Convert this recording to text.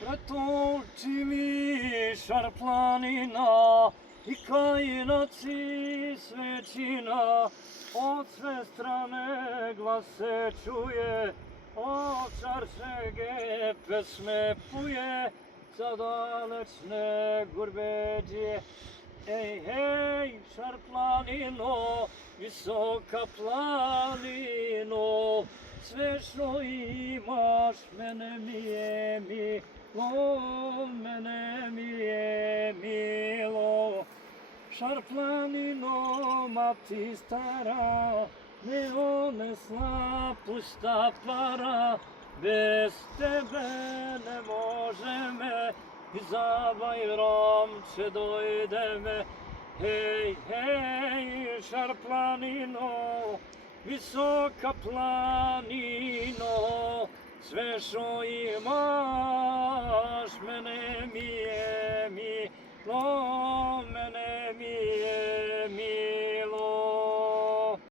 Pretoči mi šar planina i kajinaci svećina, od sve strane glas se čuje, od čaršege pesme puje, za dalečne gurbeđe. Ej, hej, šar planino, visoka planino, sve što imaš mene mi je milo, mene mi je milo. Šar planino, mati stara, ne onesla pusta para, bez tebe ne može me, i za Bajram će dojde me. Hej, hej, šar planino, visoka planino, sve što imaš mene mi je milo.